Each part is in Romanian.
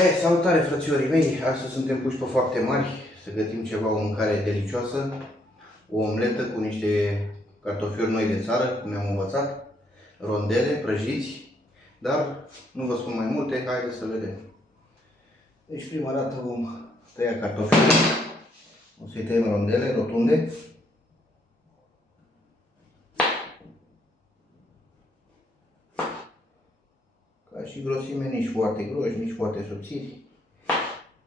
Salutare frățiorii mei! Astăzi suntem puși pe foarte mari să gătim ceva, o mâncare delicioasă, o omletă cu niște cartofiuri noi de țară, cum ne-am învățat, rondele, prăjiți, dar nu vă spun mai multe, haideți să vedem. Deci prima dată vom tăia cartofiuri, o să-i tăiem rondele rotunde. Ca și grosime, nici foarte groși, nici foarte subțiri,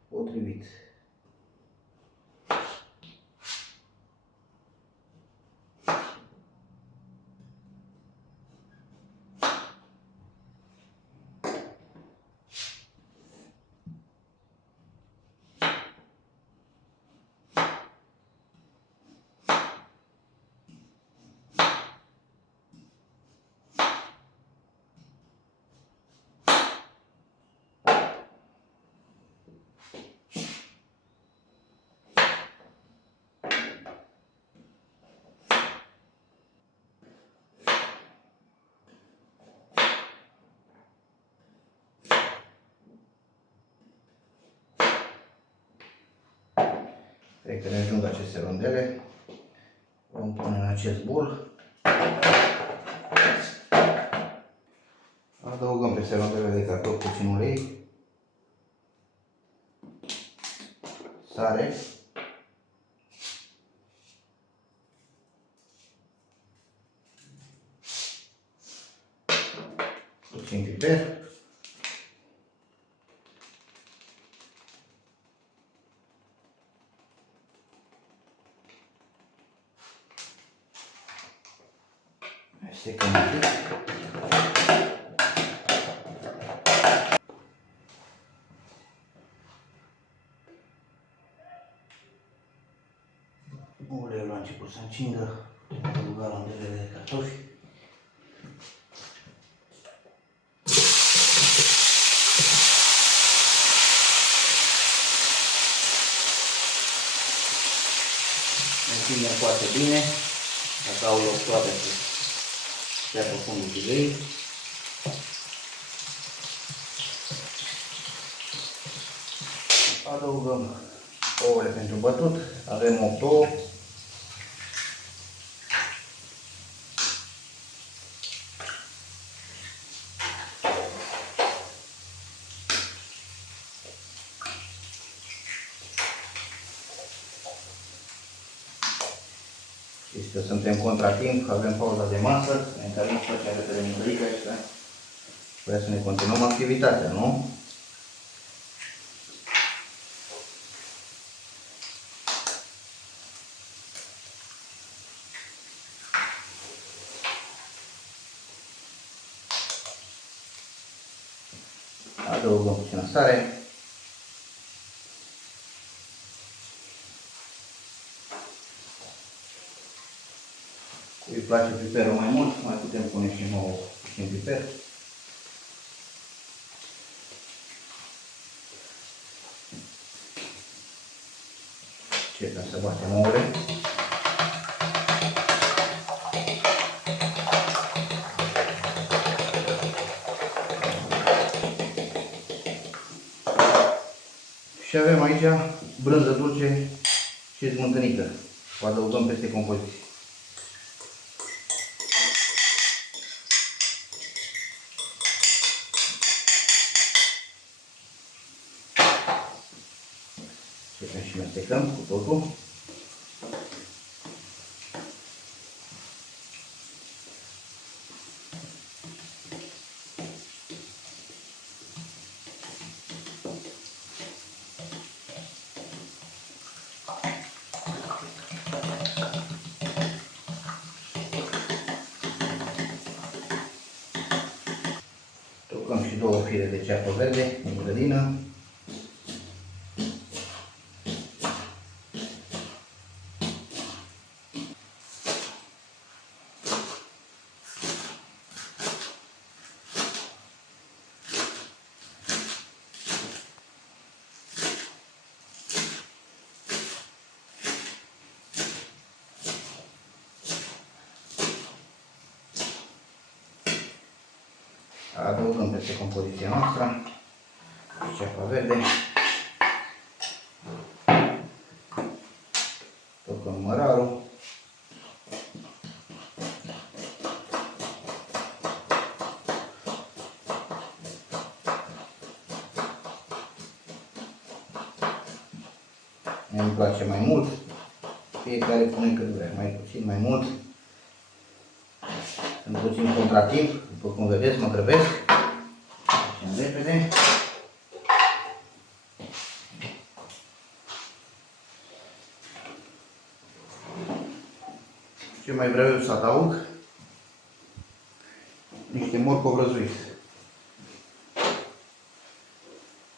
potrivit. Cred că ne ajung aceste rondele. Vom pune în acest bol. Adăugăm peste rondele de cartofi puțin ulei, sare, puțin piper, amestecăm un pic. Uleiul a început să încingă, adăugăm rondele de cartofi. Întindem foarte bine, dacă au loc toate să stea pe fundul filei. Adăugăm ouăle pentru bătut, avem 8 ouă. Știți că suntem contratimp, avem pauza de masă, ne încălzim să facem repede mâncărica și vreau să ne continuăm activitatea, nu? Adăugăm puțină sare. Cui îi place piperul mai mult, mai putem pune și nouă puțin piper. Încercăm să batem ouăle. Și avem aici brânză dulce și smântânită. O adăugăm peste compoziție. Și mestecăm cu totul. Tocăm și 2 fire de ceapă verde din grădină. Adăugăm peste compoziția noastră ceapa verde. Tocăm mărarul. Mie îmi place mai mult. Fiecare pune cât vrea, mai puțin, mai mult. Sunt puțin contratimp, după cum vedeți, mă grăbesc. Facem repede. Ce mai vreau eu să adaug? Niște morcov răzuit.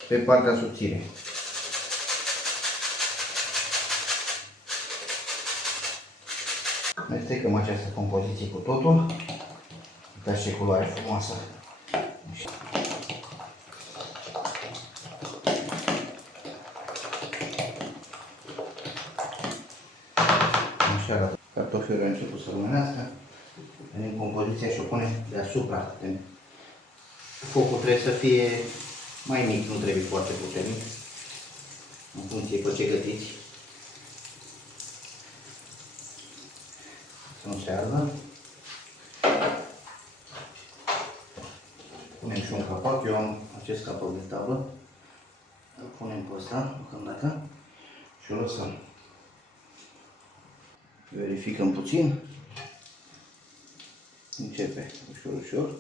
Pe partea subțire. Mestecăm această compoziție cu totul. Uitați ce culoare frumoasă. Așa arată. Cartofiul a început să luminească. Venim compoziția și o punem deasupra. Focul trebuie să fie mai mic, nu trebuie foarte puternic. În funcție pe ce gătiți. Să nu se ardă. Punem și un capac. Eu am acest capac de tablă. Îl punem pe ăsta, deocamdată, și o lăsăm. Verificăm puțin. Începe ușor, ușor.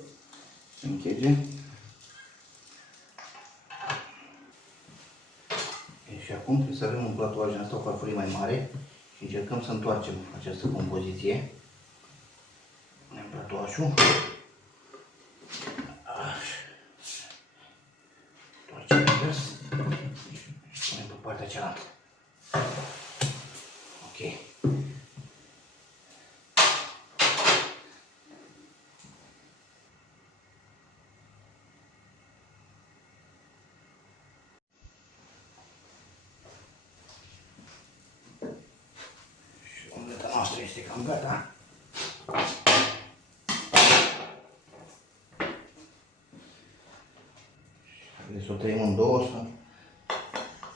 Se închege. Și acum trebuie să avem un platoaj în asta, o farfurie mai mare și încercăm să întoarcem această compoziție. Punem platoajul. Întoarcem invers și punem pe partea cealaltă. Ok. Noastră este cam gata. Deci o tăiem în două, să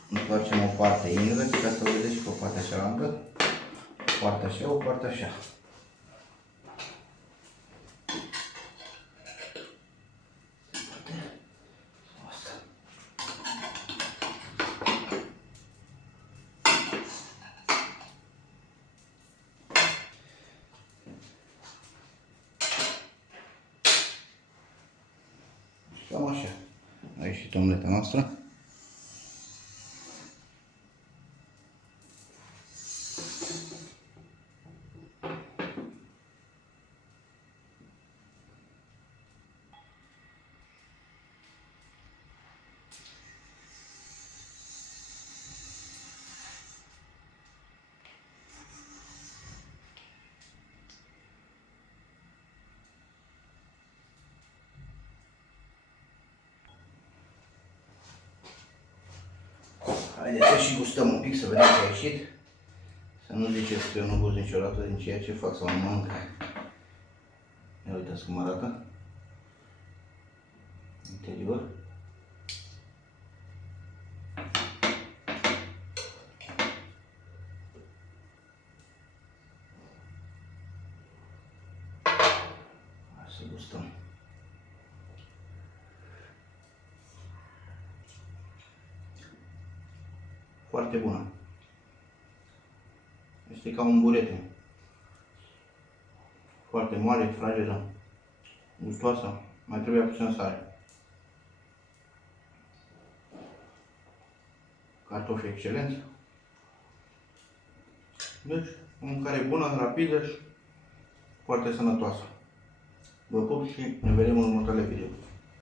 întoarcem o parte invers, ca să o vedeți și pe partea cealaltă. O parte așa, o parte așa. Cam așa. A ieșit omleta noastră. Haideți să și gustăm un pic, să vedem ce a ieșit. Să nu ziceți că eu nu gust niciodată din ceea ce fac sau nu mănânc. Ia uitați cum arată. Interior. Hai să gustăm. Foarte bună. Este ca un burete. Foarte moale, fragedă, gustoasă. Mai trebuie puțin sare. Cartofi excelenți. Deci, o mâncare bună, rapidă și foarte sănătoasă. Vă pup și ne vedem în următoarele video.